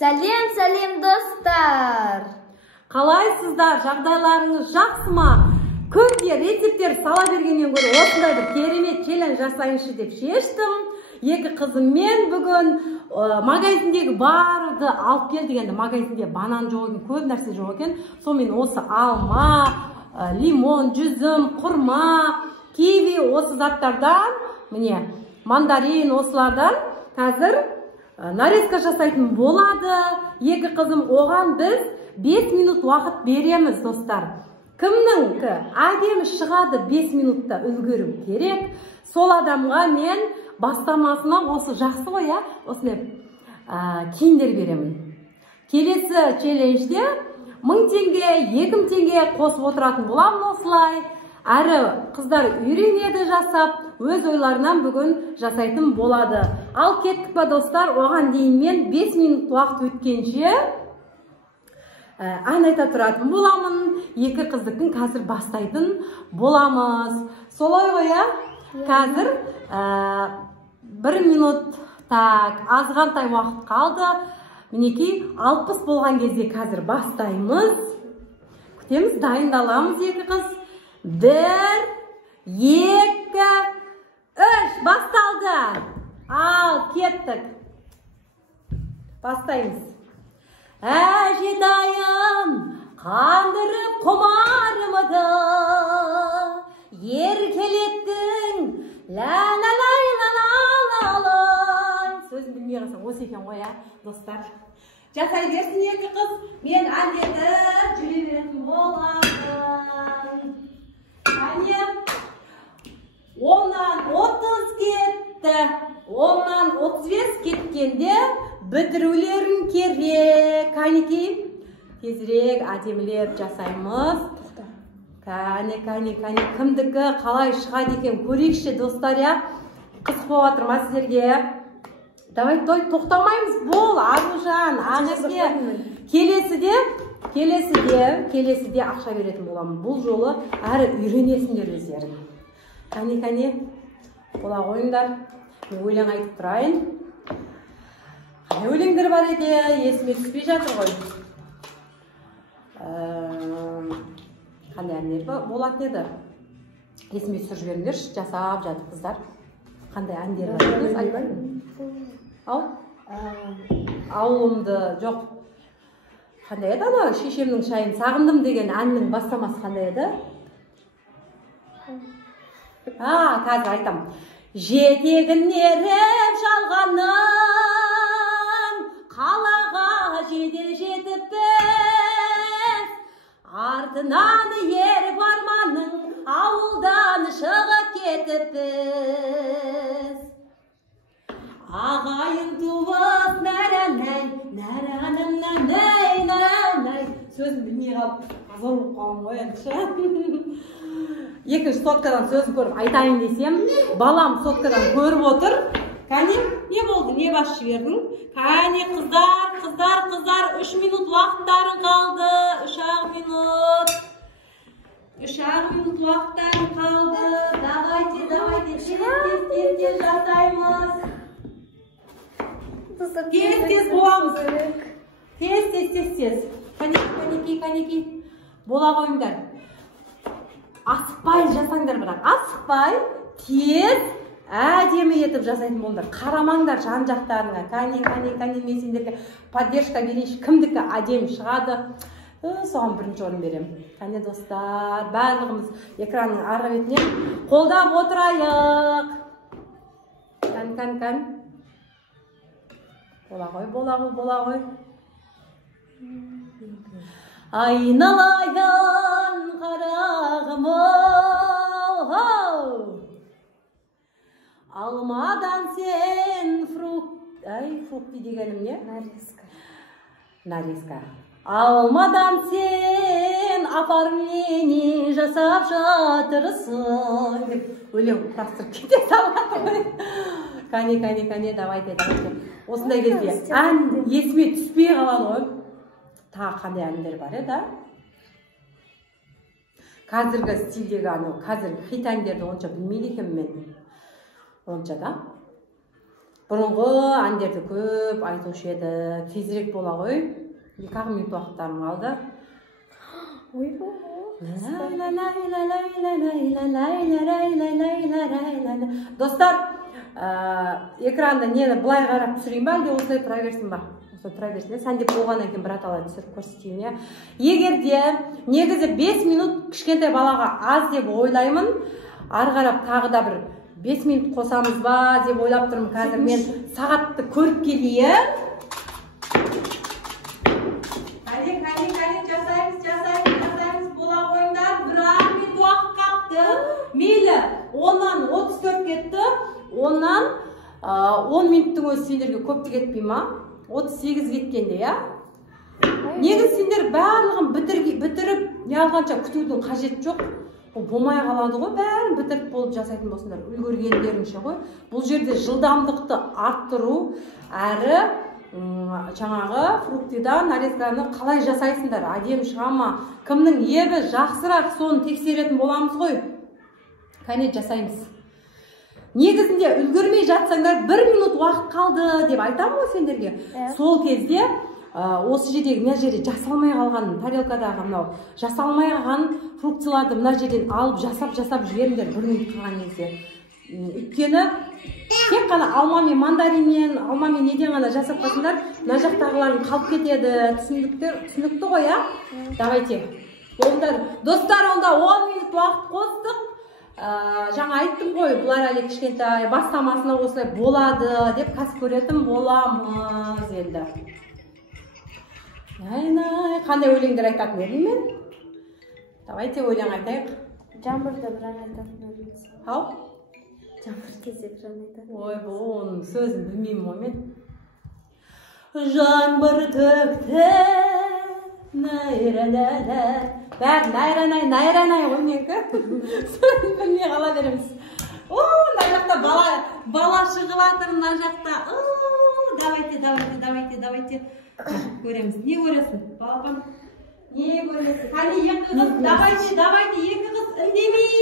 Сәлем достар. Қалайсыздар? Жағдайларыңыз жақсы ма? Көпке рецептер сала бергеннен гөрі осындай бір керемет челлендж жасайыншы деп шештім. Екі қызыммен бүгін магазиндегі барды алып келдік. Енді магазинде банан жоқ екен, көп нәрсе жоқ екен. Сонымен осы алма, лимон, жүзім, құрма, киви осы заттардан, міне мандарин осылардан қазір нарезка жасайтын болады. Екі қызым, оған біз 5 минут уақыт береміз, достар. Кімнің әдемі шығады 5 минутта үлгеру керек. Сол адамға мен бастамасына осы жақсы ғой, осындай киімдер беремін. Келесі челленджде 1000 теңге, 2000 теңге қосып отыратын боламын осылай. Әрі қыздар үйренеді жасап, өз ойларынан бүгін жасайтын болады. Ал кеттік па достар, оған дейін мен 5 минут уақыт өткенше ән айта тұратын боламын. Екі қыздықтың қазір бастайтын боламыз. Солай ғой, қазір 1 минут азғантай уақыт қалды. Мінекей 60 болған кезде қазір бастаймыз. Күтеміз, дайындаламыз екі қыз. 1, 2, 3 басталды. Ал кеттік. Бастаймыз. Әжетайым қандырып құмарымды, еркелеттің ла-ла-лай-ла-ла-лай. Сөзін білмей қалсаң осы екен ғой, достар. Жасай берсін екі қыз, мен әндерді жүре беретін боламын. Әне, 10-нан 30 кетті, 10-нан 35 кеткенде бітірулерін керек. Кәнеки, тезірек әдемілеп жасаймыз. Кәне, кімдікі қалай шығады екен көрейікші, достар, қыз қоғатыр ма сіздерге? Давай, тоқтамаймыз, бол, Аружан, ағызге. Келесіде ақша беретін боламын. Бұл жолы әрі үйренесіңдер өздерін. Кәне, бола қойыңдар. Мен өлең айтып тұрайын. Қане өлеңдер бар еді, есіме түспей жатыр ғой. Қандай әндер болатын еді? Есіме түсіріп жіберіңдерші, жасап жатыр қыздар. Қандай әндер бар еді? Ау? Ауылымды жоқ. Қандай еді ана шешемнің шайын сағындым деген әннің бастамасы қандай еді? Қазір айтам. Жетегін еріп жалғанның, қалаға жедел жетіп біз, артынан еріп арманның, ауылдан шығып кетіп біз. Ағайын туыс нәрәнәй, нәрәнәй. Сөзін білмей қалып, азар болып қалым ғой әнші. Екінші соткадан сөзін көріп айтайын десем, балам соткадан көріп отыр. Кәне, не болды, не бас жібердің? Кәне, қыздар, 3 минут уақыттарын қалды. 3 минут. 3 минут уақыттарын қалды. Давайте, тез жасаймыз. Тез боламыз. Тез. Кәнеки. Бола қойыңдар. Асықпай жасаңдар, бірақ асықпай, тез, әдемі етіп жасайтын болыңдар. Қарамаңдар жан-жақтарыңа. Кәне, мен сендерге поддержка берейінші. Кімдікі әдемі шығады, соған бірінші орын берем. Кәне, достар, барлығымыз экранның арғы бетінен қолдап отырайық. Кән. Бола ғой. Айналайын қарағым, алмадан сен фрукти дегенім не? Нарезка. Алмадан сен оформление жасап жатырсың. Өлең құрастырып кете салады. Кәне, давайте. Осындай кезде ән есіме түспей қалады ғой. Тағы қандай әндер бар еді? Қазіргі стильдегі қазіргі хит әндерді онша білмейді екен мен. Онша да. бұрынғы әндерді көп айтушы еді. Тезірек бола ғой. 2 минут уақыттарым қалды. Достар, экранда нені былай қарап түсірейін ба, әлде осылай тұра берсін ба? Осылай тұра берсін. Сәндеп болғаннан кейін бірат алады түсіріп көрсетейін. Егер де негізі 5 минут кішкентай балаға аз деп ойлаймын, ары қарап тағы да бір 5 минут қосамыз ба деп ойлап тұрмын. Қазір мен сағатты көріп келейін. Жасаймыз, бола қойыңдар. 1 минут уақыт қапты. Мейлі, 10-нан 34 кетті. 10-нан 10 минуттың өзі сендерге көпті кетпей ма? 38 кеткенде, я? Негіз сендер барлығын бітіріп, не алғанша күтудің қажет жоқ. Бұл болмай қалады ғой, бәрін бітіріп болып жасайтын болсындар. Үлгергендерінше ғой. Бұл жерде жылдамдықты арттыру, әрі жаңағы фруктидан нарезканы қалай жасайсыңдар, әдемі шыға ма, кімнің ебі жақсырақ соны тексеретін боламыз ғой. Кәне жасаймыз. Негізінде үлгермей жатсаңдар 1 минут уақыт қалды деп айтамын ғой сендерге. Сол кезде осы жердегі мына жерде жасалмай қалған тарелкадағы мынау жасалмай қалған фрукцияларды мына жерден алып жасап жіберіңдер 1 минут қалған кезде. Өйткені тек қана алма мен мандариннен, алма мен неден ғана жасап қалсаңдар, мына жақтағылардың қалып кетеді. Түсінікті ғой, а? Давайте. Достар, онда 10 минут уақыт қостық. Жаңа айттым ғой, бұлар әлі кішкентай бастамасына осылай болады деп қас көретін боламыз енді. Қандай өлеңдер айтатын едім мен? Давайте өлең айтайық. Жаңбырда бір ән айтатын едім. Ау? Жаңбыр кезде бір ән айтатын. Ой, бұл оның сөзін білмеймін ғой мен. Жаңбыр төкті, найранай. Бәрі найранай ғой менкі. Сөзін білмей қала береміз. Мына жақта бала шығып атыр, мына жақта. Давайте. Көреміз. Не көресің? Балапан, не көресің? Қане екі қыз, давайте, екі қыз үндемей.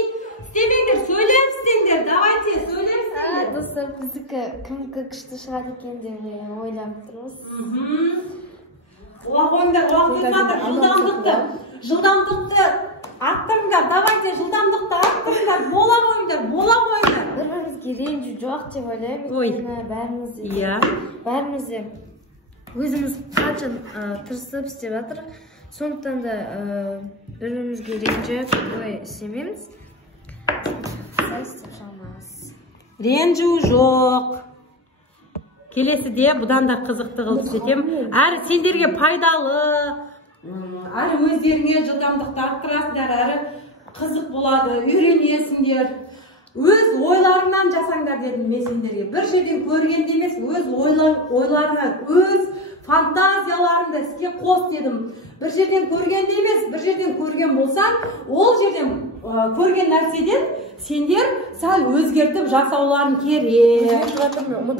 Істемеңдер, сөйлемістеңдер, давайте, сөйлемістеңдер. Достар, біздікі кімкі күшті шығады екен деп ойлап тұрмыз. Жылдамдықты арттырыңдар, давайте, жылдамдықты арттырыңдар, бола қойыңдар. Бір-бірімізге ренжу жоқ деп ойлаймын. Бәріміз де өзіміз қанша тырысып істеп жатыр. Сондықтан да бір-бірімізге ренжіп олай істемейміз. Ренжу жоқ. Келесіде бұдан да қызықты қылып істетем. Әрі сендерге пайдалы, әрі өздеріңе жылдамдықты арттырасыңдар, әрі қызық болады, үйренесіңдер. Өз ойларыңнан жасаңдар дедім мен сендерге. Бір жерден көргенде емес, өз ойларыңнан, өз фантазияларыңды іске қос дедім. Бір жерден көргенде емес, бір жерден көрген болсаң, ол жерден көрген нәрседен сендер сәл өзгертіп жасауларын керек.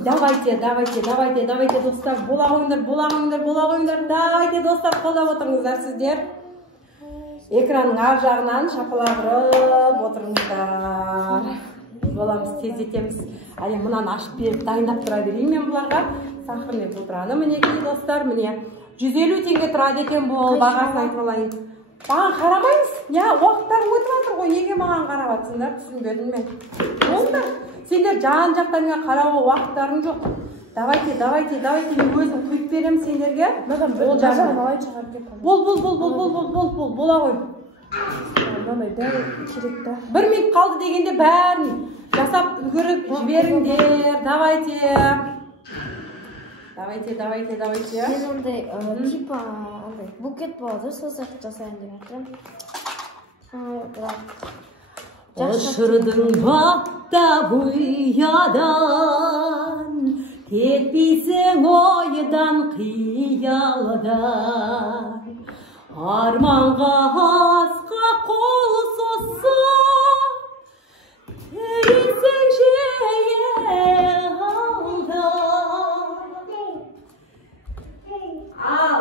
Давайте, достар, бола қойыңдар. Давайте, достар, қолдап отырыңыздар сіздер. Экранның ар жағынан шапалағырып отырыңыздар. Боламыз, тездетеміз. Әлі мұнан ашып беріп дайындап тұра берейін мен бұларға. Сақыр мен бұлтыраны мінекей достар, міне 150 теңге тұрады екен бұл, бағасын айтып алайын. Маған қарамайыз? Уақыттарың өтіп жатыр ғой, неге маған қарап жатсыңдар, түсінбедім мен. Болды, сендер жан-жақтарыңа қарауға уақыттарың жоқ. Давайте, мен өзім құйып берем сендерге. Бола ғой. Бір минут қалды дегенде бәрін жасап үлгеріп жіберіңдер. Давайте. Мен ондай типа букет болады, сол сияқты жасайын деп жатырмын. Ұшырдың бақта бұядан, кетпейсің ойдан қиялдан. Арманға асқа қол созсаң, тересің жиі алдан.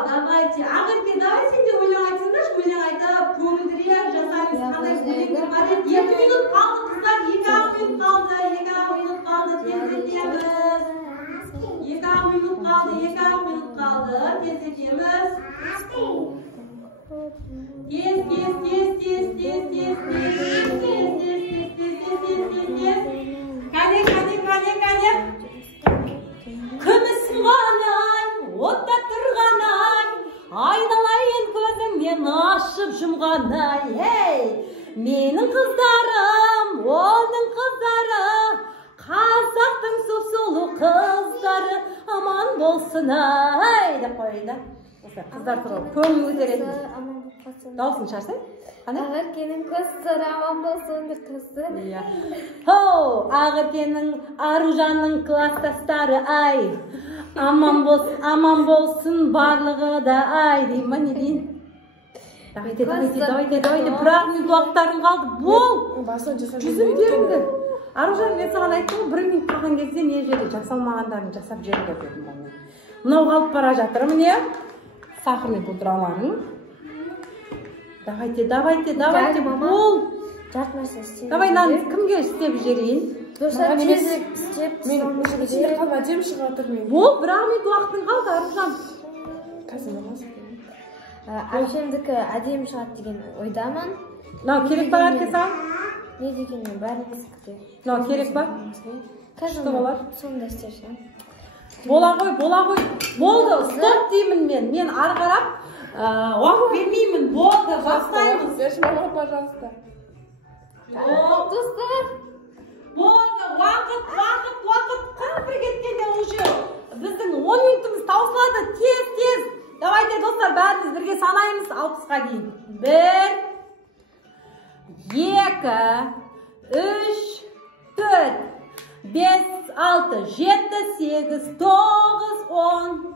Давайте, Ақерке, давай сен де өлең айтсыңдаршы, өлең айтып, көңілдірек жасаймыз. Қандай өлеңдер бар еді? 2 минут қалды, қыздар, 2 минут қалды, тездетеміз. minut kaldı. 2 minut kaldı. Tez etemiz. Kane. Kımısın ay, otta тұрған ay, айналайын көзімнен ашып жұмған ay, hey! Менің қыздарым, оның қыздары, қазақтың сұлу қыздары, аман болсын ay, деп қойды. Қыздар туралы көңіл көтеретін. Дауысын шашсай? Ағыркенің қыздары аман болсын деп қыздыр. Ағыркенің Аружанның кластастары ай. Аман болсын барлығы да ай. Дейм ба не дейін? Давайте. Бірақ мен уақыттарым қалды. Бол! Жүзім беріңді. Аружан, мен саған айттым, 1 минут қалған кезде не жерде жасалмағандарын жасап жеріңді дедім. Мынау қалып бара жатыр, міне. Сахарный пудраларың. Давайте, бол. Давай, нан кімге істеп жерейін? Мен ішінде қалып әдем шыға тұрмын. Бол, 1 минут уақытың қалды, Аружан. Қазір әпшемдікі әдем шығады деген ойдамын. Мынау керек ба әркесам? Не дегенмен бәріміз күте. Мынау керек ба? Күшті болар. Сонда істерші. Бола ғой. Болды, стоп деймін мен. Мен ары қарап уақыт бермеймін. Болды, бастаймыз. Мама, пожалуйста. Достар. Болды, уақыт. Қазір кеткенде уже біздің 10 минутымыз таусылады. Тез. Давайте, достар, бәріміз бірге санаймыз 60-ға дейін. 1, 2, 3, 4, 5, 6, 7, 8, 9, 10,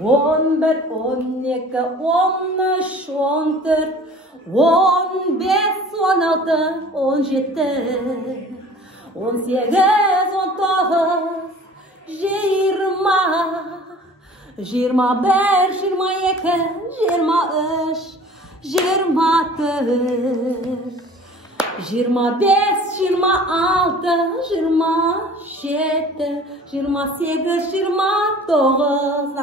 11, 12, 13, 14, 15, 16, 17, 18, 19, 20, 21, 22, 23, 24, 25, 26, 27, 28, 29.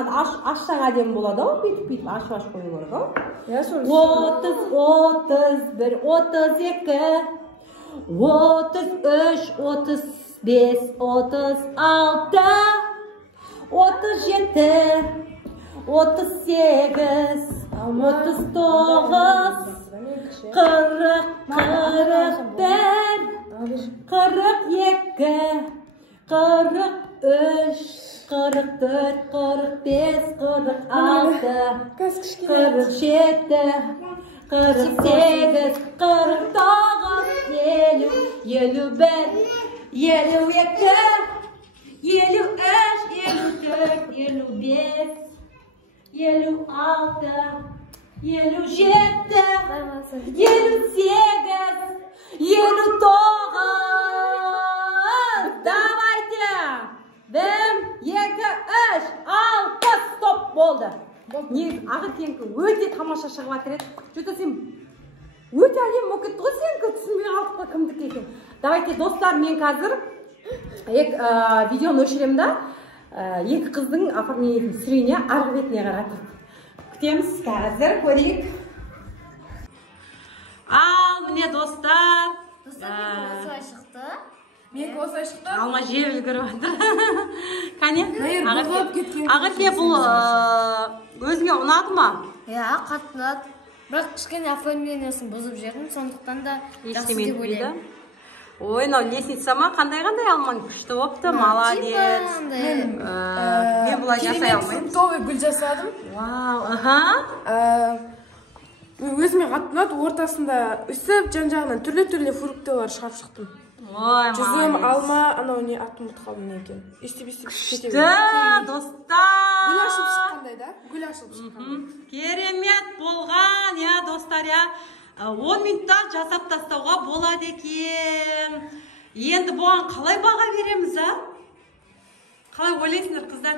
Aşağı adem buladı o. Bitip aşağı koyuyor o. 30, 31, 32, 33, 35, 36, 37, 38, 39, 40, 41, 42, 43, 44, 45, 46, 47, 48, 49, 50, 51, 52, 53, 54, 55, 56, 57, 58, 59. Давайте. 1, 2, 3, 6, стоп болды. Негізі Ағыркенікі өте тамаша шығып жатыр еді. Жүті сен өте әлем өкетті ғой сенікі, түсінбей қалдық па кімдікі екен. Давайте, достар, мен қазір видеоны өшіремін да, 2 қыздың оформлениетін сүрейіне арғы бетіне қаратып. Күтеміз, қазір көрейік. Ал, міне достар. Достар, мен осылай шықты. Мен осылай шықты. Алма жер үлгіріп жатыр. Кәне? Ағырке, бұл өзіңе ұнады ма? Қатты ұнады. Бірақ кішкене оформлениясын бұзып жердім, сондықтан да жақсы деп ойлаймын. Ой, мынау лестница ма? Қандай алмаң күшті болыпты, молодец. Мен бұлай жасай алмаймын. Керемет фруктовый гүл жасадым. Вау, өзіме қатты ұнады, ортасында үсіп, жан-жағынан түрлі фруктылар шығарып шықтым. Жүзім, алма, анау не атын ұмытып қалдым не екен. Естіп күшті, достар. Гүл ашылып шыққандай да? Гүл ашылып шыққандай. Керемет болған, достар, 10 минутта жасап тастауға болады екен. Енді бұған қалай баға береміз, Қалай ойлайсыңдар, қыздар?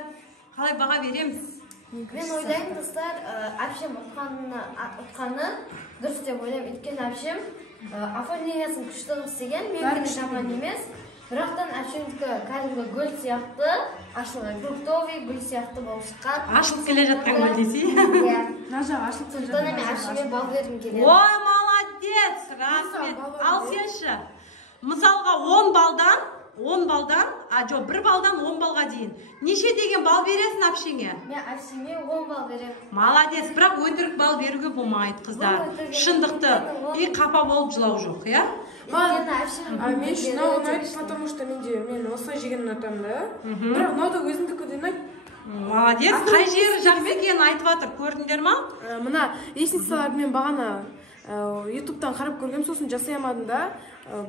Қалай баға береміз? Мен ойлаймын, достар, әпшем ұтқаны дұрыс деп ойлаймын. Өйткені әпшем оформлениясын күшті істеген, менің жаман емес. Бірақтан әпшемдікі кәдімгі гүл сияқты ашылған фруктовый гүл сияқты болып шыққан. Ашылып келе жатқан гүл дейсің. Иә. Мына жақ ашылып келе Сондықтан мен әпшеме бал бергім келеді. Ой, молодец, рахмет. Ал сенші, мысалға 10 балдан, жоқ 1 балдан 10 балға дейін. Неше деген бал бересің әпшеңе? Мен әпшеме 10 бал беремін. Молодец, бірақ өтірік бал беруге болмайды, қыздар. Шындықты, қапа болып жылау жоқ, иә? Мен шына ұнайды, потому что мен осылай жеген ұнатамын да. Бірақ ұнауды өзімдікі де ұнайды. Молодец, қай жері жақсы екенін айтып жатыр, көрдіңдер ма? Мына лестницаларды мен бағана ютубтан қарап көргем, сосын жасай алмадым да.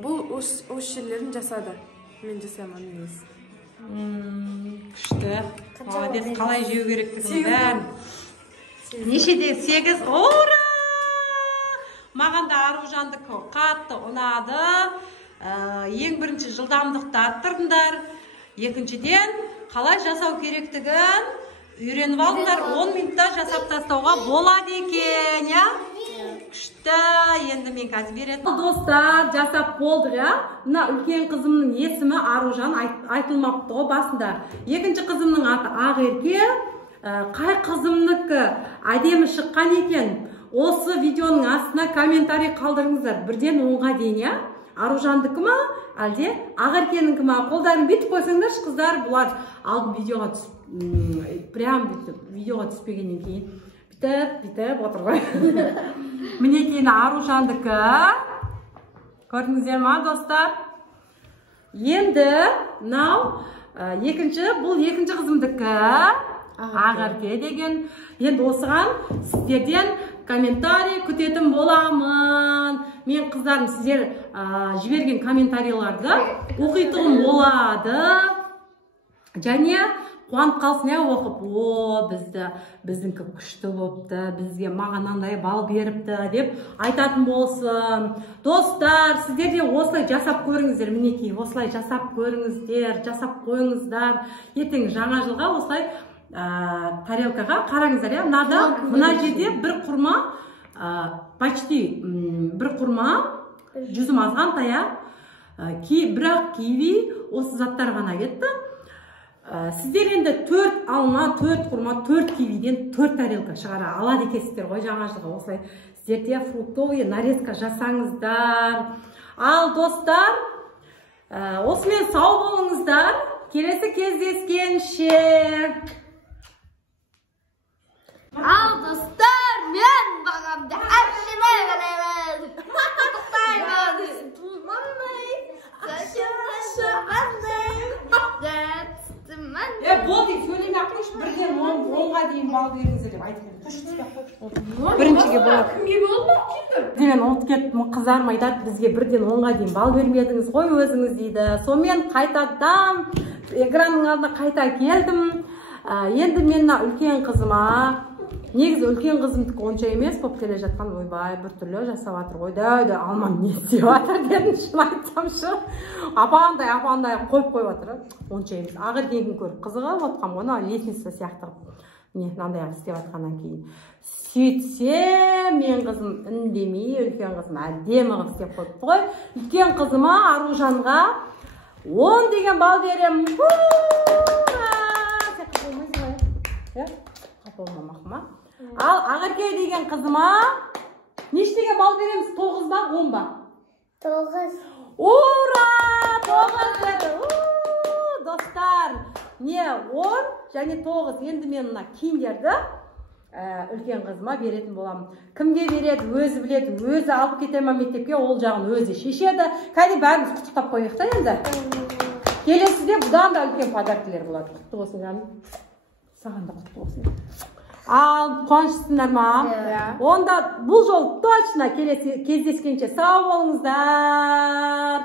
Бұл осы жерлерін жасады. Мен жасай алмадым емес. Күшті. Молодец, қалай жеу керектігін бәрін. Нешеде 8? Ура! Маған да Аружандікі қатты ұнады. Ең бірінші жылдамдықты арттырдыңдар. Екіншіден, қалай жасау керектігін үйреніп алдыңдар. 10 минутта жасап тастауға болады екен, я? Күшті, енді мен қазір беретін. Достар, жасап болдық, я? Мына үлкен қызымның есімі Аружан айтылмапты ғой басында. Екінші қызымның аты Ақерке. Қай қызымныкі әдемі шыққан екен? Осы видеоның астына комментарий қалдырыңыздар. Бірден 10-ға дейін, я? Аружандікі ма? Әлде Ақеркеніңкі ма? Қолдарын бүйтіп қойсаңдар, қыздар, бұлар алдын видеоға түсіп, прям бүйтіп видеоға түспегеннен кейін бүйтіп отыр ғой. Мінекейін Аружандікі. Көрдіңіздер ма, достар? Енді, бұл екінші қызымдікі. Ақерке деген. Енді осыған сіздерден комментарий күтетін боламын. Мен қыздарым сіздер жіберген комментарийларды оқитын болады. Және қуанып қалсын, оқып, біздіңкі күшті болыпты, бізге мағанандай бал беріпті деп айтатын болсын. Достар, сіздер де осылай жасап көріңіздер, мінекей, осылай жасап көріңіздер, жасап қойыңыздар. Ертең жаңа жылға осылай тарелкаға қараңыздар, мына жерде бір құрма, почти бір құрма, жүзім азған таяқ, бірақ киви, осы заттар ғана кетті. Сіздер енді 4 алма, 4 құрма, 4 кивиден 4 тарелка шығара алады екенсіздер ғой жаңа жылға. Осылай сіздерде фруктовый нарезка жасаңыздар. Ал достар, осымен сау болыңыздар. Келесі кездескенше. Ал достар, мен бағамды әпшеме ғанаймын. Болды, сөйлеме ақыш, бірден 10-ға дейін бал беріңіздер деп айтып біріншіге болады. Кімге болды? Деген ұлт кетті, қыздарым айтады, бізге бірден 10-ға дейін бал бермедіңіз ғой өзіңіз дейді. Сонымен қайтадан экранның алдына қайта келдім. Енді мен үлкен қызыма, негізі үлкен қызымдікі онша емес, болып келе жатқан, ойбай, бір түрлі жасап жатыр ғой, дәуді алман не істеп жатыр дедім, шын айтсамшы. Апандай қойып жатыр, онша емес. Ақеркенің көріп қызығы отқан оны лестница сияқты мынандай істеп жатқаннан кейін. Сөйтсе, мен қызым үндемей, үлкен қызым әдемі қылып істеп қойыпты ғой. Үлкен қызыма Аружанға 10 деген бал берем. Ал Ақерке деген қызыма нештеген бал береміз? 9 ба, 10 ба? 9. Ура! 9 деді. Достар, не 10 және 9. Енді мен мына киімдерді үлкен қызыма беретін боламын. Кімге береді? Өзі біледі. Өзі алып кете ма мектепке, ол жағын өзі шешеді. Кәде бәріміз құттықтап қояйық та енді. Келесіде бұдан да үлкен подаркілер болады. Құтты болсын жаным. Саған да құтты болсын. Ал қуаныштысыңдар ма? Онда бұл жол точно кездескенше сау болыңыздар.